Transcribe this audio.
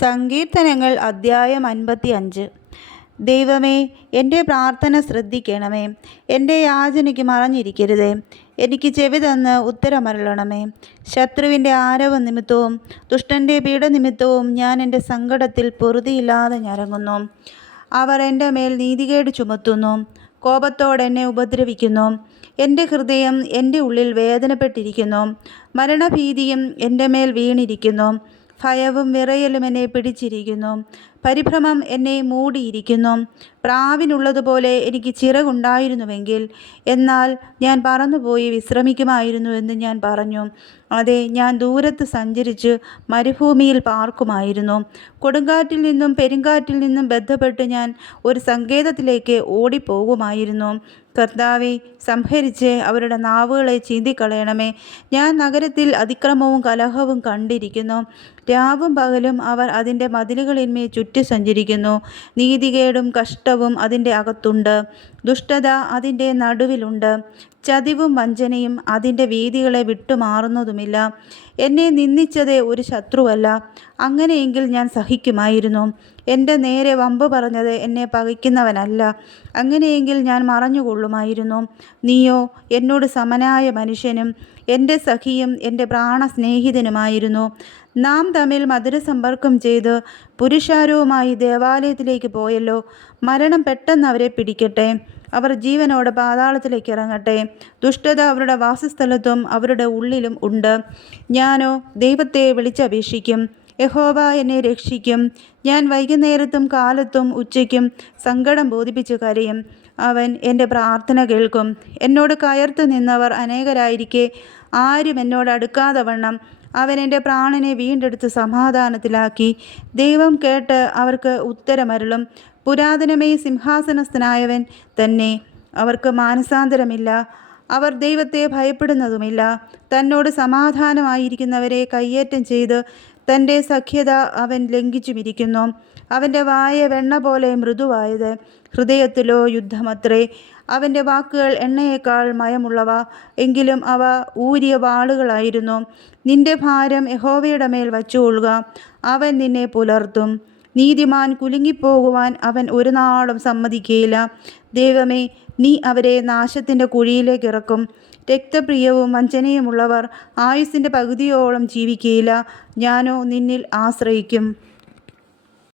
സങ്കീർത്തനങ്ങൾ അദ്ധ്യായം 55. ദൈവമേ, എൻ്റെ പ്രാർത്ഥന ശ്രദ്ധിക്കണമേ. എൻ്റെ യാചനയ്ക്ക് മറഞ്ഞിരിക്കരുതേ. എനിക്ക് ചെവി തന്ന് ഉത്തരമരുളണമേ. ശത്രുവിൻ്റെ ആരവ നിമിത്തവും ദുഷ്ടൻ്റെ പീഡനിമിത്തവും ഞാൻ എൻ്റെ സങ്കടത്തിൽ പൊറുതിയില്ലാതെ ഞരങ്ങുന്നു. അവർ എൻ്റെ മേൽ നീതികേട് ചുമത്തുന്നു, കോപത്തോടെ എന്നെ ഉപദ്രവിക്കുന്നു. എൻ്റെ ഹൃദയം എൻ്റെ ഉള്ളിൽ വേദനപ്പെട്ടിരിക്കുന്നു. മരണഭീതിയും എൻ്റെ മേൽ വീണിരിക്കുന്നു. ഭയവും വിറയലും എന്നെ പിടിച്ചിരിക്കുന്നു. പരിഭ്രമം എന്നെ മൂടിയിരിക്കുന്നു. പ്രാവിനുള്ളതുപോലെ എനിക്ക് ചിറകുണ്ടായിരുന്നുവെങ്കിൽ, എന്നാൽ ഞാൻ പറന്നുപോയി വിശ്രമിക്കുമായിരുന്നു എന്ന് ഞാൻ പറഞ്ഞു. അതെ, ഞാൻ ദൂരത്ത് സഞ്ചരിച്ച് മരുഭൂമിയിൽ പാർക്കുമായിരുന്നു. കൊടുങ്കാറ്റിൽ നിന്നും പെരുങ്കാറ്റിൽ നിന്നും ബന്ധപ്പെട്ട് ഞാൻ ഒരു സങ്കേതത്തിലേക്ക് ഓടിപ്പോകുമായിരുന്നു. കർത്താവെ, സംഹരിച്ച് അവരുടെ നാവുകളെ ചീന്തിക്കളയണമേ. ഞാൻ നഗരത്തിൽ അതിക്രമവും കലഹവും കണ്ടിരിക്കുന്നു. രാവും പകലും അവർ അതിൻ്റെ മതിലുകളിന്മേൽ ചുറ്റി സഞ്ചരിക്കുന്നു. നീതികേടും കഷ്ടവും അതിൻ്റെ അകത്തുണ്ട്. ദുഷ്ടത അതിൻ്റെ നടുവിലുണ്ട്. ചതിവും വഞ്ചനയും അതിൻ്റെ വീഥികളെ വിട്ടുമാറുന്നതുമില്ല. എന്നെ നിന്ദിച്ചത് ഒരു ശത്രുവല്ല. അങ്ങനെയെങ്കിൽ ഞാൻ സഹിക്കുമായിരുന്നു. എൻ്റെ നേരെ വമ്പ് പറഞ്ഞത് എന്നെ പകയ്ക്കുന്നവനല്ല. അങ്ങനെയെങ്കിൽ ഞാൻ മറഞ്ഞുകൊള്ളുമായിരുന്നു. നീയോ എന്നോട് സമനായ മനുഷ്യനും എൻ്റെ സഖിയും എൻ്റെ പ്രാണസ്നേഹിതനുമായിരുന്നു. നാം തമ്മിൽ മധുരസമ്പർക്കം ചെയ്ത് പുരുഷാരവുമായി ദേവാലയത്തിലേക്ക് പോയല്ലോ. മരണം പെട്ടെന്ന് അവരെ പിടിക്കട്ടെ. അവർ ജീവനോടെ പാതാളത്തിലേക്ക് ഇറങ്ങട്ടെ. ദുഷ്ടത അവരുടെ വാസസ്ഥലത്തും അവരുടെ ഉള്ളിലും ഉണ്ട്. ഞാനോ ദൈവത്തെ വിളിച്ചപേക്ഷിക്കും. യഹോവ എന്നെ രക്ഷിക്കും. ഞാൻ വൈകുന്നേരത്തും കാലത്തും ഉച്ചയ്ക്കും സങ്കടം ബോധിപ്പിച്ച് കരയും. അവൻ എൻ്റെ പ്രാർത്ഥന കേൾക്കും. എന്നോട് കയർത്ത് നിന്നവർ അനേകരായിരിക്കെ ആരും എന്നോട് അടുക്കാതെ വണ്ണം അവൻ എൻ്റെ പ്രാണനെ വീണ്ടെടുത്ത് സമാധാനത്തിലാക്കി. ദൈവം കേട്ട് അവർക്ക് ഉത്തരമരുളും. പുരാതനമേ, സിംഹാസനസ്ഥനായവൻ തന്നെ. അവർക്ക് മാനസാന്തരമില്ല. അവർ ദൈവത്തെ ഭയപ്പെടുന്നതുമില്ല. തന്നോട് സമാധാനമായിരിക്കുന്നവരെ കയ്യേറ്റം ചെയ്ത് തൻ്റെ സഖ്യത അവൻ ലംഘിച്ചുമിരിക്കുന്നു. അവൻ്റെ വായ വെണ്ണ പോലെ മൃദുവായത്, ഹൃദയത്തിലോ യുദ്ധമത്രേ. അവൻ്റെ വാക്കുകൾ എണ്ണയേക്കാൾ മയമുള്ളവ, എങ്കിലും അവ ഊരിയ വാളുകളായിരുന്നു. നിന്റെ ഭാരം യഹോവയുടെ മേൽ വച്ചുകൊള്ളുക, അവൻ നിന്നെ പുലർത്തും. നീതിമാൻ കുലുങ്ങിപ്പോകുവാൻ അവൻ ഒരു നാളും സമ്മതിക്കുകയില്ല. ദൈവമേ, നീ അവരെ നാശത്തിൻ്റെ കുഴിയിലേക്ക് ഇറക്കും. രക്തപ്രിയവും വഞ്ചനയുമുള്ളവർ ആയുസ്സിൻ്റെ പകുതിയോളം ജീവിക്കുകയില്ല. ഞാനോ നിന്നിൽ ആശ്രയിക്കും.